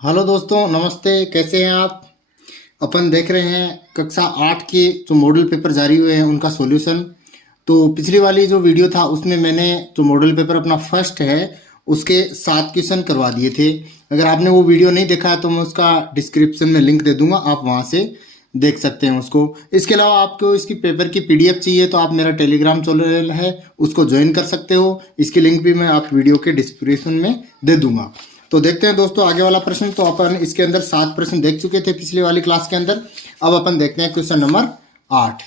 Hello दोस्तों, नमस्ते। कैसे हैं आप? अपन देख रहे हैं कक्षा 8 के जो मॉडल पेपर जारी हुए हैं उनका सॉल्यूशन। तो पिछली वाली जो वीडियो था उसमें मैंने जो मॉडल पेपर अपना फर्स्ट है उसके 7 क्वेश्चन करवा दिए थे। अगर आपने वो वीडियो नहीं देखा है तो मैं उसका डिस्क्रिप्शन में लिंक दे दूंगा, आप वहाँ से देख सकते हैं उसको। इसके अलावा आपको इसकी पेपर की पीडीएफ चाहिए तो आप मेरा टेलीग्राम चैनल है उसको ज्वाइन कर सकते हो। इसकी लिंक भी मैं आप वीडियो के डिस्क्रिप्शन में दे दूंगा। तो देखते हैं दोस्तों आगे वाला प्रश्न। तो अपन इसके अंदर 7 प्रश्न देख चुके थे पिछली वाली क्लास के अंदर। अब अपन देखते हैं क्वेश्चन नंबर 8।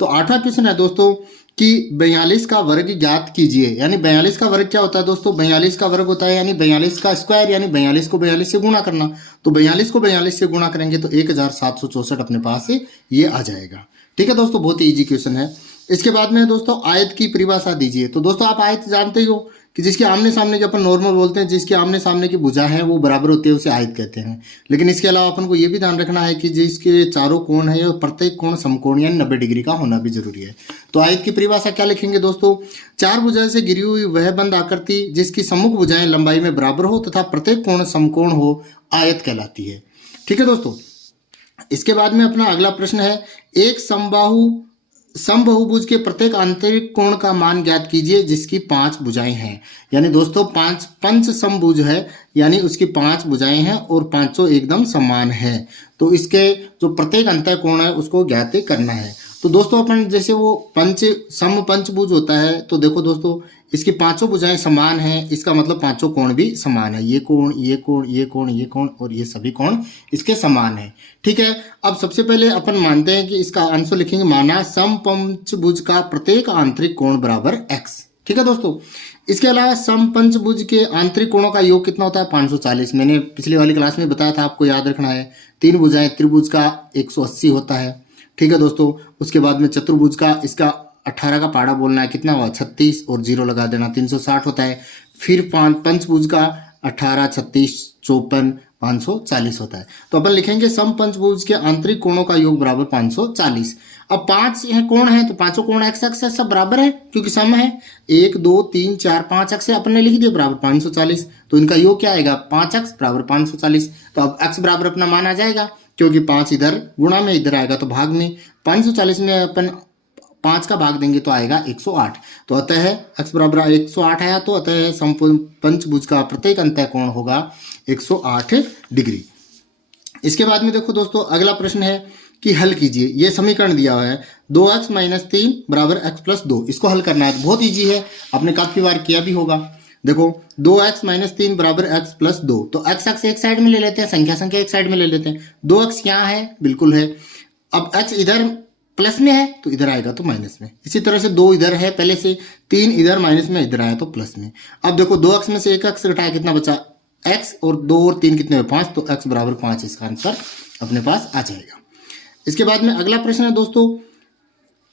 तो 8वां क्वेश्चन है दोस्तों कि 42 का वर्ग ज्ञात कीजिए। यानी 42 का वर्ग क्या होता है दोस्तों? 42 का वर्ग होता है यानी 42 का स्क्वायर, यानी 42 को 42 से गुणा करना। तो 42 को 42 से गुणा करेंगे तो 1764 अपने पास से ये आ जाएगा। ठीक है दोस्तों, बहुत ही ईजी क्वेश्चन है। इसके बाद में दोस्तों आयत की परिभाषा दीजिए। तो दोस्तों आप आयत जानते ही हो कि जिसके आमने सामने की अपन नॉर्मल बोलते हैं, जिसके आमने सामने की भुजा है वो बराबर होती है उसे आयत कहते हैं। लेकिन इसके अलावा अपन को ये भी ध्यान रखना है कि जिसके चारों कोण है प्रत्येक कोण समकोण यानी 90 डिग्री का होना भी जरूरी है। तो आयत की परिभाषा क्या लिखेंगे दोस्तों? 4 भुजाएं से घिरी हुई वह बंद आकृति जिसकी सम्मुख भुजाएं लंबाई में बराबर हो तथा प्रत्येक कोण समकोण हो आयत कहलाती है। ठीक है दोस्तों, इसके बाद में अपना अगला प्रश्न है, एक समबाहुभुज के प्रत्येक आंतरिक कोण का मान ज्ञात कीजिए जिसकी 5 भुजाएं हैं। यानी दोस्तों पंच समभुज है यानी उसकी 5 भुजाएं हैं और पांचों एकदम समान है। तो इसके जो प्रत्येक अंतः कोण है उसको ज्ञात करना है। तो दोस्तों अपन जैसे वो पंचभुज होता है तो देखो दोस्तों इसकी पांचों भुजाएं समान हैं, इसका मतलब पांचों कोण भी समान है। ये कोण, ये कोण, ये कोण, ये कोण और ये सभी कोण इसके समान है। ठीक है, अब सबसे पहले अपन मानते हैं कि इसका आंसर लिखेंगे, माना समपंचभुज का प्रत्येक आंतरिक कोण बराबर x। ठीक है दोस्तों, इसके अलावा समपंचभुज के आंतरिक कोणों का योग कितना होता है? 540। मैंने पिछली वाली क्लास में बताया था, आपको याद रखना है। 3 भुजाएं त्रिभुज का 180 होता है। ठीक है दोस्तों, उसके बाद में चतुर्भुज का इसका 18 का पाड़ा बोलना है, कितना हुआ? 36 और 0 लगा देना, 360 होता है। फिर पंचभुज का 18, 36, 54, 540 होता है। तो अपन लिखेंगे सम पंचभुज के आंतरिक कोणों का योग बराबर 540। अब 5 कोण है तो पांचों कोण एक्स अक्ष सब बराबर है क्योंकि सम है। 1 2 3 4 5 अक्ष अपन ने लिख दिया बराबर 540। तो इनका योग क्या आएगा? 5 अक्ष बराबर 540। तो अब x बराबर अपना मान आ जाएगा क्योंकि 5 इधर गुणा में इधर आएगा तो भाग में 540 में अपन 5 का भाग देंगे तो आएगा 108। तो अतः x बराबर 108 आया तो अतः समपंचभुज का प्रत्येक अंतः कोण होगा 108 डिग्री। इसके बाद में देखो दोस्तों अगला प्रश्न है कि हल कीजिए। ये समीकरण दिया हुआ है 2x - 3 बराबर x + 2। इसको हल करना है, बहुत ईजी है, आपने काफी बार किया भी होगा। देखो 2x - 3 बराबर x + 2। तो x अक्ष एक साइड में ले लेते हैं, संख्या एक साइड में ले लेते हैं। 2 अक्ष यहाँ है, बिल्कुल है। अब x इधर प्लस में है तो इधर आएगा तो माइनस में। इसी तरह से 2 इधर है पहले से, 3 इधर माइनस में, इधर आया तो प्लस में। अब देखो 2 अक्ष में से एक अक्ष घटाया, कितना बचा? x, और 2 और 3 कितने हुए? 5। तो x बराबर 5 इसका आंसर अपने पास आ जाएगा। इसके बाद में अगला प्रश्न है दोस्तों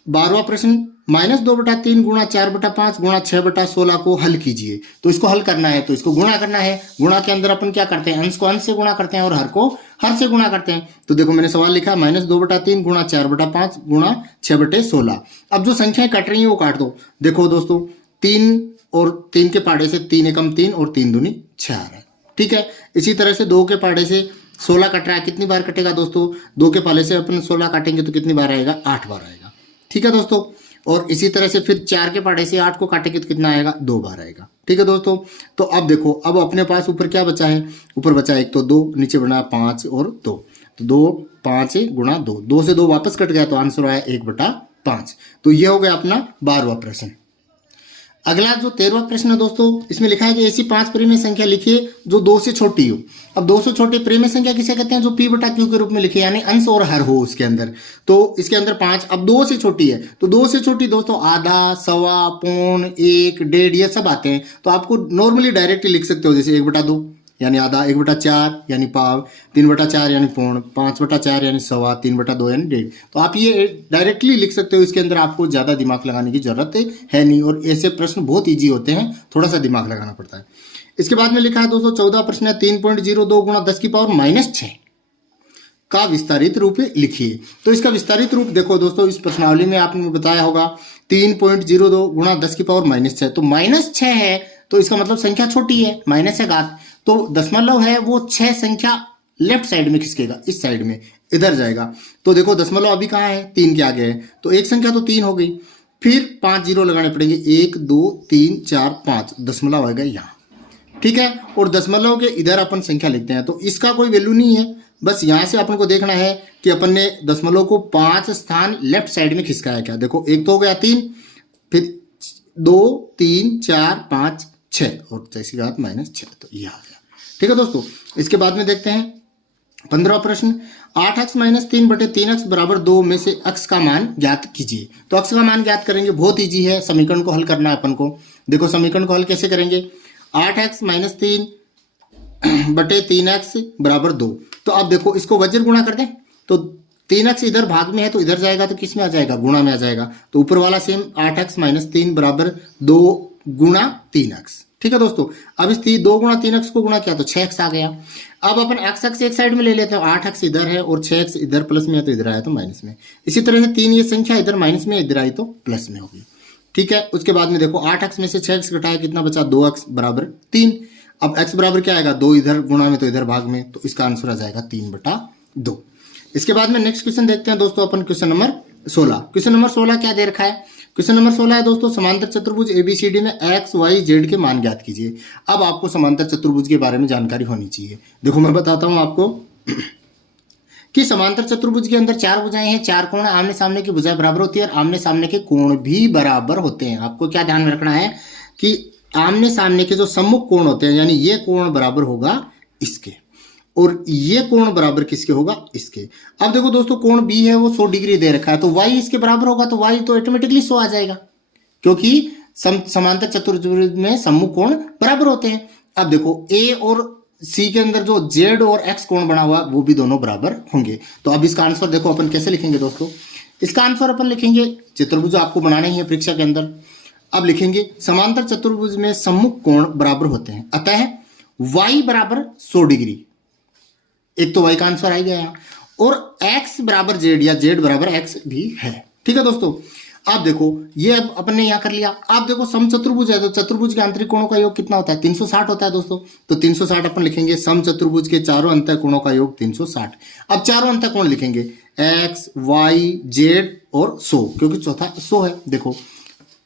12वां प्रश्न, -2/3 गुणा 4/5 गुणा 6/16 को हल कीजिए। तो इसको हल करना है तो इसको गुणा करना है। गुणा के अंदर अपन क्या करते हैं? अंश को अंश से गुणा करते हैं और हर को हर से गुणा करते हैं। तो देखो मैंने सवाल लिखा -2/3 गुणा 4/5 गुणा 6/16। अब जो संख्याएं कट रही है वो काट दो। देखो दोस्तों 3 और 3 के पाड़े से 3 एकम 3 और 3 दूनी 6 आ रहा है। ठीक है, इसी तरह से 2 के पाड़े से 16 कट रहा है, कितनी बार कटेगा दोस्तों? 2 के पाले से अपन 16 काटेंगे तो कितनी बार आएगा? 8 बार आएगा। ठीक है दोस्तों, और इसी तरह से फिर 4 के पाड़े से 8 को काटेंगे तो कितना आएगा? 2 बार आएगा। ठीक है दोस्तों, तो अब देखो अब अपने पास ऊपर क्या बचा है? ऊपर बचा एक तो 2, नीचे बना 5 और 2। तो 2 5 गुणा 2, 2 से 2 वापस कट गया तो आंसर आया 1/5। तो ये हो गया अपना 12वां प्रश्न। अगला जो 13वां प्रश्न है दोस्तों, इसमें लिखा है कि ऐसी 5 परिमेय संख्या लिखिए जो 2 से छोटी हो। अब 2 से छोटी परिमेय संख्या किसे कहते हैं? जो p/q के रूप में लिखे, यानी अंश और हर हो उसके अंदर। तो इसके अंदर 5। अब 2 से छोटी है तो 2 से छोटी दोस्तों आधा, सवा, पौन, 1, 1.5 ये सब आते हैं। तो आपको नॉर्मली डायरेक्टली लिख सकते हो, जैसे 1/2 यानी आधा, 1/4 यानी पाव, 3/4 यानी पौन, 5/4 यानी सवा, 3/2 यानी 1.5। तो आप ये डायरेक्टली लिख सकते हो, इसके अंदर आपको ज़्यादा दिमाग लगाने की जरूरत है नहीं। और ऐसे प्रश्न बहुत ईजी होते हैं, थोड़ा सा दिमाग लगाना पड़ता है। इसके बाद में लिखा है दोस्तों 14 प्रश्न है 3.02 गुणा 10⁻⁻6 का विस्तारित रूप लिखिए। तो इसका विस्तारित रूप देखो दोस्तों, इस प्रश्नावली में आपने बताया होगा 3.02 गुणा 10⁻⁻6। तो -6 है तो इसका मतलब संख्या छोटी है, माइनस है घात। तो दशमलव है वो 6 संख्या लेफ्ट साइड में खिसकेगा, इस साइड में इधर जाएगा। तो देखो दशमलव अभी कहाँ है, 3 के आगे है, तो एक संख्या तो 3 हो गई, फिर 5 जीरो लगाने पड़ेंगे, 1 2 3 4 5, दशमलव आएगा यहाँ, ठीक है। और दशमलव के इधर अपन संख्या लिखते हैं, तो इसका कोई वैल्यू नहीं है, बस यहाँ से अपन को देखना है कि अपन ने दशमलव को 5 स्थान लेफ्ट साइड में खिसकाया क्या। देखो एक तो हो गया 3, फिर 2 3 4 5 6 और 6 की घात -6, तो ये आ गया, ठीक है दोस्तों। इसके बाद में देखते हैं 15वां प्रश्न, 8x - 3 बटे 3x बराबर 2 में से x का मान ज्ञात कीजिए। तो x का मान ज्ञात करेंगे, बहुत ईजी है, समीकरण को हल करना है अपन को। देखो समीकरण को हल कैसे करेंगे, 8x - 3 बटे 3x बराबर 2। तो अब देखो इसको वज्र गुणा कर दें, तो 3x इधर भाग में है तो इधर जाएगा, तो किस में आ जाएगा, गुणा में आ जाएगा। तो ऊपर वाला सेम 8x - 3 बराबर 2 गुणा 3x, ठीक है दोस्तों। अब इस 2 गुणा 3x को गुणा किया तो 6x आ गया। अब अपन x एक साइड में ले लेते हैं, 8x इधर है और 6x इधर प्लस में है तो इधर आया तो माइनस में। इसी तरह से 3 ये संख्या इधर माइनस में, इधर आई तो प्लस में होगी, ठीक है। उसके बाद में देखो 8x में से 6x घटाया कितना बचा, 2x बराबर 3। अब x बराबर क्या आएगा, 2 इधर गुणा में तो इधर भाग में, तो इसका आंसर आ जाएगा 3/2। इसके बाद में नेक्स्ट क्वेश्चन देखते हैं दोस्तों अपन, क्वेश्चन नंबर 16। क्वेश्चन नंबर 16 क्या दे रखा है, क्वेश्चन नंबर 16 है दोस्तों, समांतर चतुर्भुज एबीसीडी में x y z के मान ज्ञात कीजिए। अब आपको समांतर चतुर्भुज के बारे में जानकारी होनी चाहिए। देखो मैं बताता हूं आपको कि समांतर चतुर्भुज के अंदर 4 भुजाएं हैं, 4 कोण, आमने सामने की भुजाएं बराबर होती है और आमने सामने के कोण भी बराबर होते हैं। आपको क्या ध्यान में रखना है कि आमने सामने के जो सम्मुख कोण होते हैं, यानी ये कोण बराबर होगा इसके, और ये कोण बराबर किसके होगा, इसके। अब देखो दोस्तों कोण बी है वो 100 डिग्री दे रखा है, तो y इसके बराबर होगा, तो y तो ऑटोमेटिकली 100 आ जाएगा, क्योंकि समांतर चतुर्भुज में सम्मुख कोण बराबर होते हैं। अब देखो a और c के अंदर जो z और x कोण बना हुआ वो भी दोनों बराबर होंगे। तो अब इसका आंसर देखो अपन कैसे लिखेंगे दोस्तों, इसका आंसर अपन लिखेंगे, चतुर्भुज आपको बनाना ही है परीक्षा के अंदर। अब लिखेंगे समांतर चतुर्भुज में सम्मुख कोण बराबर होते हैं, अतः y बराबर 100 डिग्री, एक तो y का आंसर आ गया यहाँ, और x बराबर z या z बराबर x भी है, ठीक है दोस्तों। आप देखो ये अब अपन ने यहाँ कर लिया। आप देखो समचतुर्भुज है तो चतुर्भुज के आंतरिक कोणों का योग कितना होता है, 360 होता है दोस्तों। तो 360 अपन लिखेंगे, समचतुर्भुज के चारों अंतः कोणों का योग 360। अब चारों अंतः कोण लिखेंगे x y z और 100, क्योंकि चौथा 100 है। देखो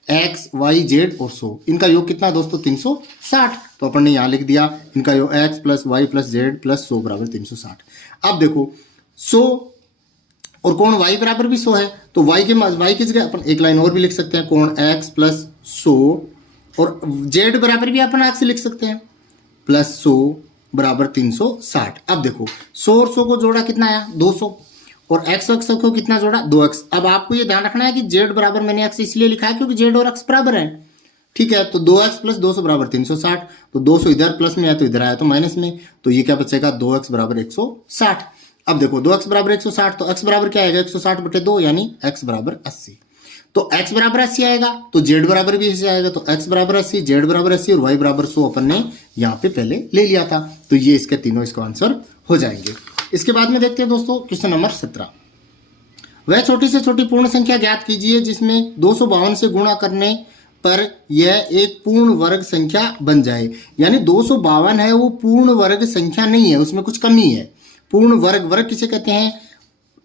x y z और 100, इनका योग कितना है दोस्तों, 360। तो अपन ने यहाँ लिख दिया इनका योग x + y + z + 100 बराबर 360। अब देखो 100 और कोण y बराबर भी 100 है, तो y की जगह अपन एक लाइन और भी लिख सकते हैं, कोण x + 100 और z बराबर भी अपन x लिख सकते हैं +100 बराबर 360। अब देखो 100 और 100 को जोड़ा कितना आया, 200, और x को कितना जोड़ा, 2x। अब आपको ये ध्यान रखना है कि z बराबर मैंने x इसलिए लिखा है क्योंकि z और x बराबर है, ठीक है। तो 2x + 200 बराबर 360, तो 200 इधर प्लस में है तो इधर आया तो माइनस में, तो ये क्या बचेगा, 2x बराबर 160। अब देखो 2x बराबर 160, तो x बराबर क्या आएगा, 160/2 यानी x बराबर 80। तो x बराबर 80 आएगा तो z बराबर भी 80 आएगा, तो x बराबर 80, z बराबर 80 और y बराबर 100 अपन ने यहाँ पे पहले ले लिया था। तो ये इसके तीनों इसका आंसर हो जाएंगे। इसके बाद में देखते हैं दोस्तों क्वेश्चन नंबर 17। वह छोटी से छोटी पूर्ण संख्या ज्ञात कीजिए जिसमें 252 से गुणा करने पर यह एक पूर्ण वर्ग संख्या बन जाए। यानी 252 है वो पूर्ण वर्ग संख्या नहीं है, उसमें कुछ कमी है। पूर्ण वर्ग किसे कहते हैं,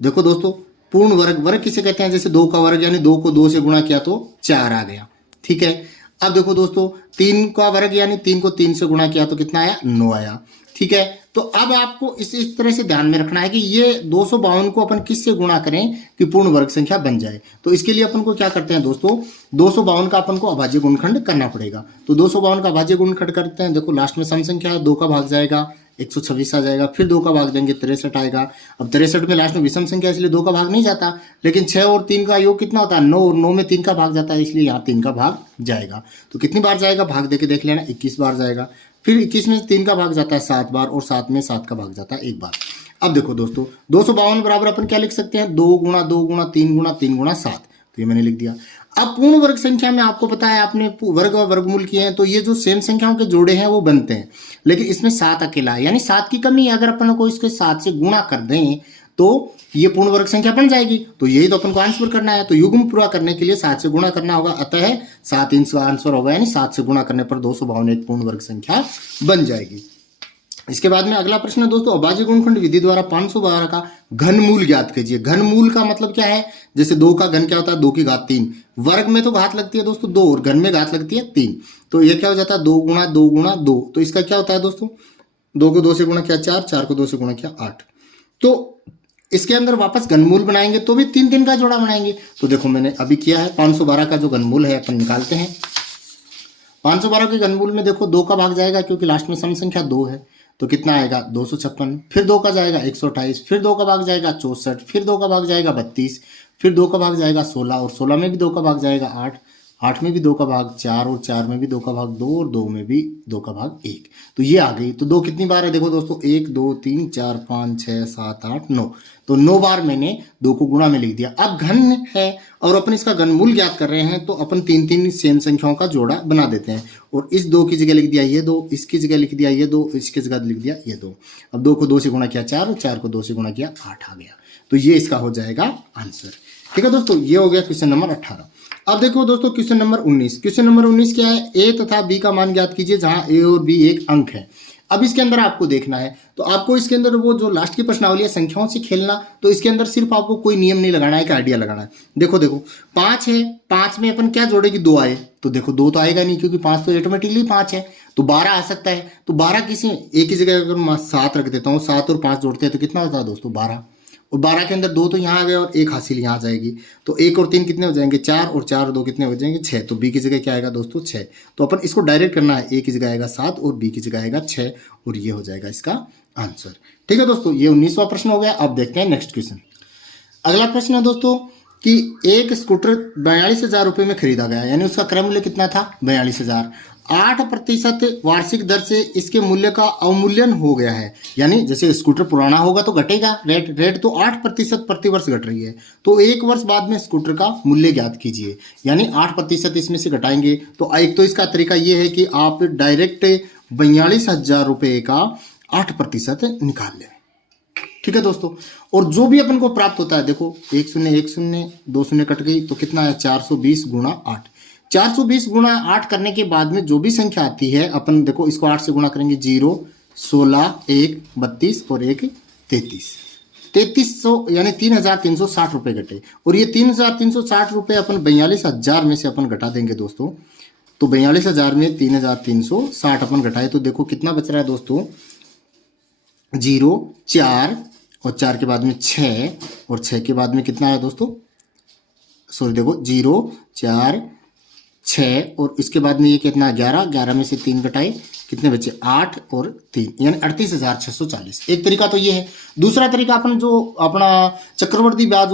देखो दोस्तों पूर्ण वर्ग किसे कहते हैं, जैसे 2 का वर्ग यानी 2 को 2 से गुणा किया तो 4 आ गया, ठीक है। अब देखो दोस्तों 3 का वर्ग यानी 3 को 3 से गुणा किया तो कितना आया, 9 आया, ठीक है। तो अब आपको इस तरह से ध्यान में रखना है कि ये 252 को अपन किससे गुणा करें कि पूर्ण वर्ग संख्या बन जाए। तो इसके लिए अपन को क्या करते हैं दोस्तों, 252 का अपन को अभाज्य गुणनखंड करना पड़ेगा। तो 252 का अभाज्य गुणनखंड करते हैं। देखो लास्ट में सम संख्या है, 2 का भाग जाएगा 126 आ जाएगा, फिर 2 का भाग देंगे 63 आएगा। अब 63 में लास्ट में विषम संख्या इसलिए 2 का भाग नहीं जाता, लेकिन 6 और 3 का योग कितना होता है, 9, और 9 में 3 का भाग जाता है, इसलिए यहाँ 3 का भाग जाएगा। तो कितनी बार जाएगा, भाग देके देख लेना, 21 बार जाएगा। फिर 21 में 3 का भाग जाता है 7 बार, और 7 में 7 का भाग जाता है 1 बार। अब देखो दोस्तों 252 बराबर अपन क्या लिख सकते हैं, 2 गुणा 2 गुणा 3 गुणा 3 गुणा 7। तो ये मैंने लिख दिया। अब पूर्ण वर्ग संख्या में आपको पता है आपने वर्ग और वर्गमूल किए हैं, तो ये जो सेम संख्याओं के जोड़े हैं वो बनते हैं, लेकिन इसमें 7 अकेला है, यानी 7 की कमी है। अगर अपन को इसके 7 से गुणा कर दें तो ये पूर्ण वर्ग संख्या बन जाएगी। तो यही तो अपन को आंसर करना है। तो युग्म पूरा करने के लिए 7 से गुणा करना होगा, अतः 7 इसका आंसर होगा, यानी 7 से गुणा करने पर 252 एक पूर्ण वर्ग संख्या बन जाएगी। इसके बाद में अगला प्रश्न है दोस्तों, अभाज्य गुणनखंड विधि द्वारा 512 का घनमूल ज्ञात कीजिए। घनमूल का मतलब क्या है, जैसे 2 का घन क्या होता है, 2 की घात 3। वर्ग में तो घात लगती है दोस्तों 2 और घन में घात लगती है 3। तो ये क्या हो जाता है 2 गुणा 2 गुणा 2। तो इसका क्या होता है दोस्तों, 2 को 2 से गुणा किया 4, 4 को 2 से गुणा किया 8। तो इसके अंदर वापस घनमूल बनाएंगे तो भी 3 3 का जोड़ा बनाएंगे। तो देखो मैंने अभी किया है, 512 का जो घनमूल है अपन निकालते हैं। 512 के घनमूल में देखो 2 का भाग जाएगा क्योंकि लास्ट में सम संख्या 2 है, तो कितना आएगा 256। फिर 2 का जाएगा 128, फिर 2 का भाग जाएगा 64, फिर 2 का भाग जाएगा 32, फिर 2 का भाग जाएगा 16, और 16 में भी 2 का भाग जाएगा 8, 8 में भी 2 का भाग 4, और 4 में भी 2 का भाग 2, और 2 में भी 2 का भाग 1। तो ये आ गई। तो 2 कितनी बार है देखो दोस्तों, 1 2 3 4 5 6 7 8 9। तो 9 बार मैंने 2 को गुणा में लिख दिया। अब घन है और अपन इसका घनमूल ज्ञात कर रहे हैं, तो अपन 3 3 सेम संख्याओं का जोड़ा बना देते हैं। और इस 2 की जगह लिख दिया ये 2, इसकी जगह लिख दिया ये 2, इसकी जगह लिख दिया ये 2। अब 2 को 2 से गुणा किया 4, और 4 को 2 से गुणा किया 8 आ गया। तो ये इसका हो जाएगा आंसर। ठीक है दोस्तों, ये हो गया क्वेश्चन नंबर 18। अब देखो दोस्तों क्वेश्चन नंबर 19। क्वेश्चन नंबर 19 क्या है, ए तथा बी का मान ज्ञात कीजिए जहां ए और बी एक अंक है। अब इसके अंदर आपको देखना है, तो आपको इसके अंदर वो जो लास्ट की प्रश्नावली है संख्याओं से खेलना, तो इसके अंदर सिर्फ आपको कोई नियम नहीं लगाना है, एक आइडिया लगाना है। देखो देखो 5 है, 5 में अपन क्या जोड़ेगी, 2 आए, तो देखो 2 तो आएगा नहीं क्योंकि 5 तो ऑटोमेटिकली 5 है। तो 12 आ सकता है, तो 12 किसी एक ही जगह अगर मैं 7 रख देता हूँ, 7 और 5 जोड़ते हैं तो कितना होता है दोस्तों 12, और 12 के अंदर 2 तो यहाँ आ गया और 1 हासिल यहाँ आ जाएगी। तो 1 और 3 कितने हो जाएंगे 4, और 4 और 2 कितने हो जाएंगे 6। तो बी की जगह क्या आएगा दोस्तों 6। तो अपन इसको डायरेक्ट करना है, ए की जगह आएगा 7 और बी की जगह आएगा 6, और ये हो जाएगा इसका आंसर। ठीक है दोस्तों, ये 19वां प्रश्न हो गया। अब देखते हैं नेक्स्ट क्वेश्चन। अगला प्रश्न है दोस्तों कि एक स्कूटर 42,000 रुपये में खरीदा गया, यानी उसका क्रय मूल्य कितना था 42,000। 8% वार्षिक दर से इसके मूल्य का अवमूल्यन हो गया है, यानी जैसे स्कूटर पुराना होगा तो घटेगा रेट तो 8% प्रति वर्ष घट रही है। तो 1 वर्ष बाद में स्कूटर का मूल्य ज्ञात कीजिए, यानी 8% इसमें से घटाएंगे। तो एक तो इसका तरीका ये है कि आप डायरेक्ट 42,000 रुपये का 8% निकाल लें। ठीक है दोस्तों, और जो भी अपन को प्राप्त होता है, देखो 1 0 1 0 2 0 कट गई, तो कितना है 420 गुणा 8। 420 गुणा 8 करने के बाद में जो भी संख्या आती है, अपन देखो इसको 8 से गुणा करेंगे, 0 16 1 32 और 1 33, 3300 यानी 3,360 रुपये घटे। और ये 3,360 रुपये अपन 42,000 में से अपन घटा देंगे दोस्तों। तो 42,000 में 3,360 अपन घटाए तो देखो कितना बच रहा है दोस्तों, 0 4 और 4 के बाद में 6 और 6 के बाद में कितना है दोस्तों, सॉरी देखो 0 4 6 और इसके बाद में ये कितना 11, 11 में से 3 घटाए कितने बचे 8 और 3, यानी 38,640। एक तरीका तो ये है। दूसरा तरीका अपन जो अपना चक्रवर्ती ब्याज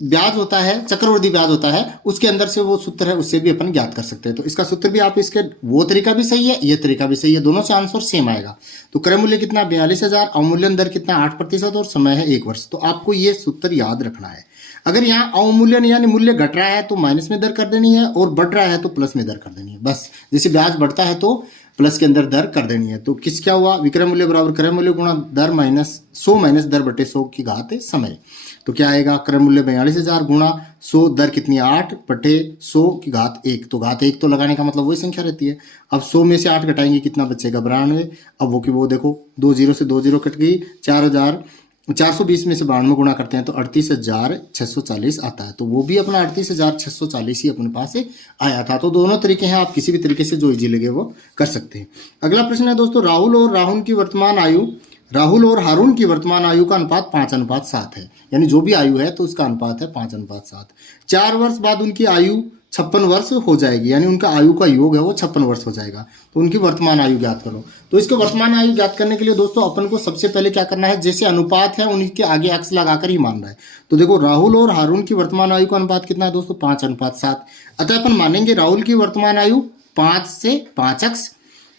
ब्याज होता है, चक्रवर्ती ब्याज होता है, उसके अंदर से वो सूत्र है, उससे भी अपन ज्ञात कर सकते हैं। तो इसका सूत्र भी आप इसके वो तरीका भी सही है, ये तरीका भी सही है, दोनों से आंसर सेम आएगा। तो क्रय मूल्य कितना 42,000, अवमूल्यन दर कितना 8% और समय है 1 वर्ष। तो आपको ये सूत्र याद रखना है। अगर यहाँ अवमूल्यन यानी मूल्य घट रहा है तो माइनस में दर कर देनी है, और बढ़ रहा है तो प्लस में दर कर देनी है। बस जैसे ब्याज बढ़ता है तो प्लस के अंदर दर कर देनी है। तो किस क्या हुआ, विक्रय मूल्य बराबर क्रय मूल्य गुणा दर माइनस 100 माइनस दर बटे 100 की घात समय। तो क्या आएगा, क्रय मूल्य 42,000 गुणा 100, दर कितनी 8 बटे 100 की घात 1। तो घात 1 तो लगाने का मतलब वही संख्या रहती है। अब 100 में से 8 घटाएंगे कितना बचेगा 92। अब वो की वो देखो 2 0 से 2 0 कट गई, 4,420 में से 92 गुणा करते हैं तो 38,640 आता है। तो वो भी अपना 38,640 ही अपने पास आया था। तो दोनों तरीके हैं, आप किसी भी तरीके से जो इजी लगे वो कर सकते हैं। अगला प्रश्न है दोस्तों, राहुल और हारून की वर्तमान आयु का अनुपात 5:7 है, यानी जो भी आयु है तो उसका अनुपात है 5:7। 4 वर्ष बाद उनकी आयु 56 वर्ष हो जाएगी, यानी उनका आयु का योग है वो 56 वर्ष हो जाएगा। तो उनकी वर्तमान आयु ज्ञात करो। तो इसके वर्तमान आयु ज्ञात करने के लिए दोस्तों अपन को सबसे पहले क्या करना है, जैसे अनुपात है उनके आगे एक्स लगाकर ही मान रहा है। तो देखो राहुल और हारून की वर्तमान आयु का अनुपात कितना है दोस्तों 5:7। अतः अपन मानेंगे राहुल की वर्तमान आयु 5 से 5x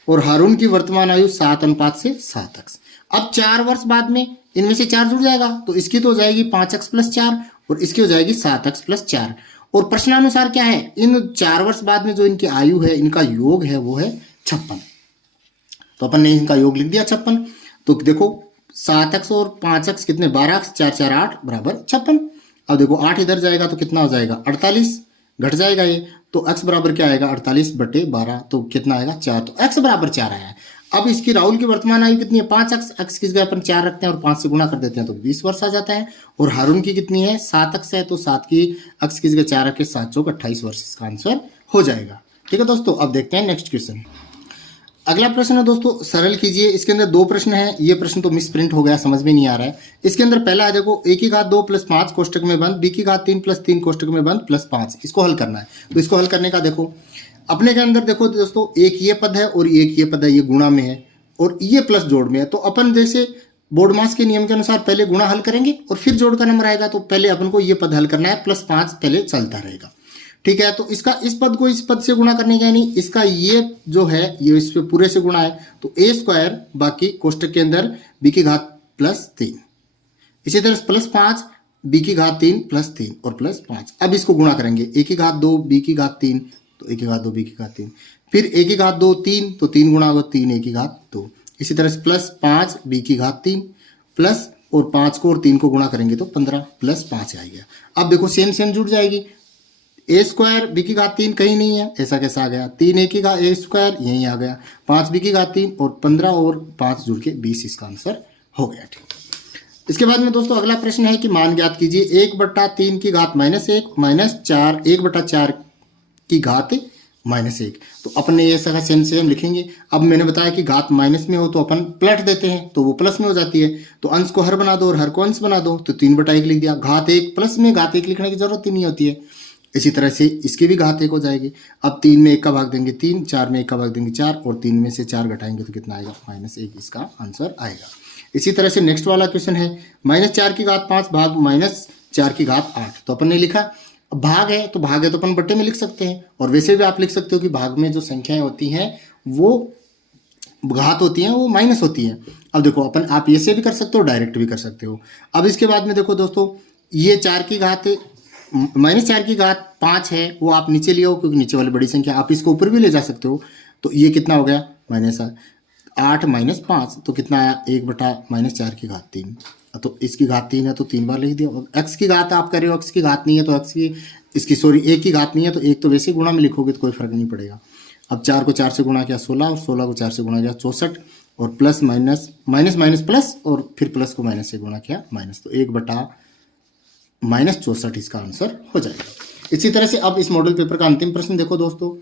और हारून की वर्तमान आयु 7:7x। अब 4 वर्ष बाद में इनमें से 4 जुड़ जाएगा, तो इसकी तो हो जाएगी 5x + 4 और इसकी हो जाएगी 7x + 4। और प्रश्नानुसार क्या है, इन 4 वर्ष बाद में जो इनकी आयु है, इनका योग है वो है 56। तो अपन ने इनका योग लिख दिया 56। तो देखो 7x और 5x कितने 12x, 4 4 8 बराबर 56। अब देखो 8 इधर जाएगा तो कितना हो जाएगा 48, घट जाएगा ये। तो x बराबर क्या आएगा 48/12, तो कितना आएगा 4। तो x बराबर 4 आया है। अब इसकी राहुल की वर्तमान आयु कितनी है 5 अक्ष, अक्ष की जगह अपन 4 रखते हैं और 5 से गुणा कर देते हैं तो 20 वर्ष आ जाता है। और हारून की कितनी है 7 अक्ष है तो 7 की अक्ष की जगह 4 रख के 7 चौक 28 वर्ष इसका आंसर हो जाएगा। ठीक है दोस्तों, अब देखते हैं नेक्स्ट क्वेश्चन। अगला प्रश्न है दोस्तों, सरल कीजिए। इसके अंदर 2 प्रश्न है, ये प्रश्न तो मिस प्रिंट हो गया, समझ में नहीं आ रहा है। इसके अंदर पहला है देखो, a की घात 2 प्लस 5 कोष्टक में बंद, b की घात 3 प्लस 3 कोष्टक में बंद प्लस 5, इसको हल करना है। तो इसको हल करने का देखो, अपने के अंदर देखो दोस्तों, एक ये पद है और एक ये पद है, ये गुणा में है और ये प्लस जोड़ में है। तो अपन जैसे बोर्डमास के नियम के अनुसार पहले गुणा हल करेंगे और फिर जोड़ का नंबर आएगा। तो पहले अपन को ये पद हल करना है, प्लस 5 पहले चलता रहेगा। ठीक है, तो इसका इस पद को इस पद से गुणा करने का, यानी इसका ये जो है ये इस पे पूरे से गुणा है तो a स्क्वायर, बाकी कोष्टक के अंदर b की घात प्लस 3, इसी तरह प्लस 5 b की घात 3 प्लस 3 और प्लस 5। अब इसको गुणा करेंगे, a की घात 2 b की घात 3 तो a की घात 2 b की घात 3, फिर a की घात 2 3 तो 3 गुणा होगा 3 a की घात 2, इसी तरह से प्लस 5 b की घात 3 प्लस और 5 को और 3 को गुणा करेंगे तो 15 प्लस 5 आएगा। अब देखो सेम सेम जुड़ जाएगी, ए स्क्वायर बी की घात 3 कहीं नहीं है, ऐसा कैसा आ गया, 3 ए की घात ए स्क्वायर यहीं आ गया, 5 बी की घात 3 और 15 और 5 जुड़ के 20 इसका आंसर हो गया। ठीक, इसके बाद में दोस्तों अगला प्रश्न है कि मान ज्ञात कीजिए 1/3 की घात -1 माइनस 4 1/4 की घात -1। तो अपन ने ये सका सेम सेम लिखेंगे। अब मैंने बताया कि घात माइनस में हो तो अपन पलट देते हैं तो वो प्लस में हो जाती है, तो अंश को हर बना दो और हर को अंश बना दो, तो 3/1 लिख दिया। घात 1 प्लस में घात 1 लिखने की जरूरत ही नहीं होती है। इसी तरह से इसकी भी घात 1 हो जाएगी। अब 3 में 1 का भाग देंगे 3, 4 में 1 का भाग देंगे 4 और 3 में से 4 घटाएंगे तो कितना आएगा -1, इसका आंसर आएगा। इसी तरह से नेक्स्ट वाला क्वेश्चन है -4 की घात 5 भाग -4 की घात 8। तो अपन ने लिखा भाग है तो अपन बट्टे में लिख सकते हैं, और वैसे भी आप लिख सकते हो कि भाग में जो संख्याएं होती हैं वो घात होती हैं वो माइनस होती हैं। अब देखो अपन आप ये से भी कर सकते हो, डायरेक्ट भी कर सकते हो। अब इसके बाद में देखो दोस्तों, ये 4 की घात -4 की घात 5 है वो आप नीचे ले आओ क्योंकि नीचे वाली बड़ी संख्या, आप इसको ऊपर भी ले जा सकते हो। तो ये कितना हो गया -8 -5 तो कितना आया 1/-4 की घात 3। तो इसकी घात 3 है तो 3 बार लिख दिया। एक्स की घात आप कर रहे हो, एक्स की घात नहीं है तो एक्स की इसकी सॉरी एक की घात नहीं है तो एक तो वैसे गुणा में लिखोगे तो कोई फर्क नहीं पड़ेगा। अब 4 को 4 से गुणा किया 16 और 16 को 4 से गुणा किया 64 और plus minus minus minus plus और फिर प्लस को माइनस से गुणा किया माइनस, तो 1/-64 इसका आंसर हो जाएगा। इसी तरह से अब इस मॉडल पेपर का अंतिम प्रश्न देखो दोस्तों,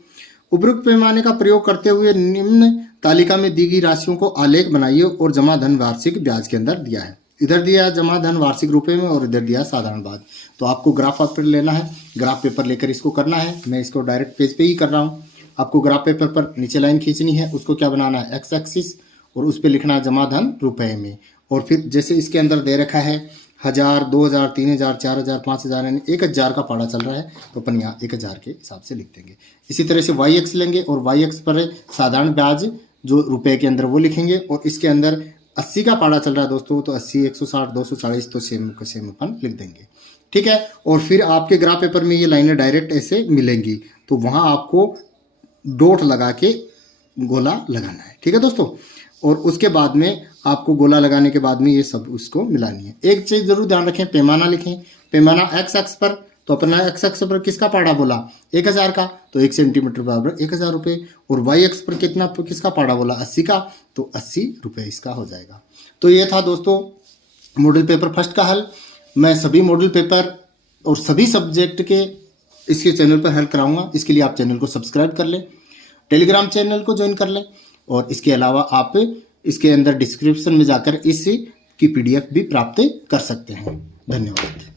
उपरोक्त पैमाने का प्रयोग करते हुए निम्न तालिका में दी गई राशियों को आलेख बनाइए और जमा धन वार्षिक ब्याज के अंदर दिया है। इधर दिया जमा धन वार्षिक रुपए में और इधर दिया साधारण ब्याज। तो आपको ग्राफ पेपर लेना है, ग्राफ पेपर लेकर इसको करना है। मैं इसको डायरेक्ट पेज पे ही कर रहा हूँ। आपको ग्राफ पेपर पर नीचे लाइन खींचनी है, उसको क्या बनाना है एक्स एक्सिस और उस पर लिखना है जमा धन रुपए में, और फिर जैसे इसके अंदर दे रखा है 1000 2000 3000 4000 5000 यानी 1000 का पाड़ा चल रहा है तो अपन यहाँ 1000 के हिसाब से लिख देंगे। इसी तरह से वाई एक्स लेंगे और वाई एक्स पर साधारण ब्याज जो रुपए के अंदर वो लिखेंगे, और इसके अंदर 80 का पाड़ा चल रहा है दोस्तों तो 80 160 240 तो सेम को सेम अपन लिख देंगे। ठीक है, और फिर आपके ग्राफ पेपर में ये लाइनें डायरेक्ट ऐसे मिलेंगी तो वहाँ आपको डॉट लगा के गोला लगाना है। ठीक है दोस्तों, और उसके बाद में आपको गोला लगाने के बाद में ये सब उसको मिलानी है। एक चीज़ जरूर ध्यान रखें, पैमाना लिखें। पैमाना एक्स अक्ष पर तो अपना एक्स अक्ष पर किसका पाड़ा बोला 1000 का, तो 1 सेंटीमीटर बराबर 1000 रुपये, और वाई अक्ष पर कितना किसका पाड़ा बोला 80 का, तो 80 रुपये इसका हो जाएगा। तो ये था दोस्तों मॉडल पेपर फर्स्ट का हल। मैं सभी मॉडल पेपर और सभी सब्जेक्ट के इसके चैनल पर हल कराऊंगा। इसके लिए आप चैनल को सब्सक्राइब कर लें, टेलीग्राम चैनल को ज्वाइन कर लें, और इसके अलावा आप इसके अंदर डिस्क्रिप्शन में जाकर इस की PDF भी प्राप्त कर सकते हैं। धन्यवाद।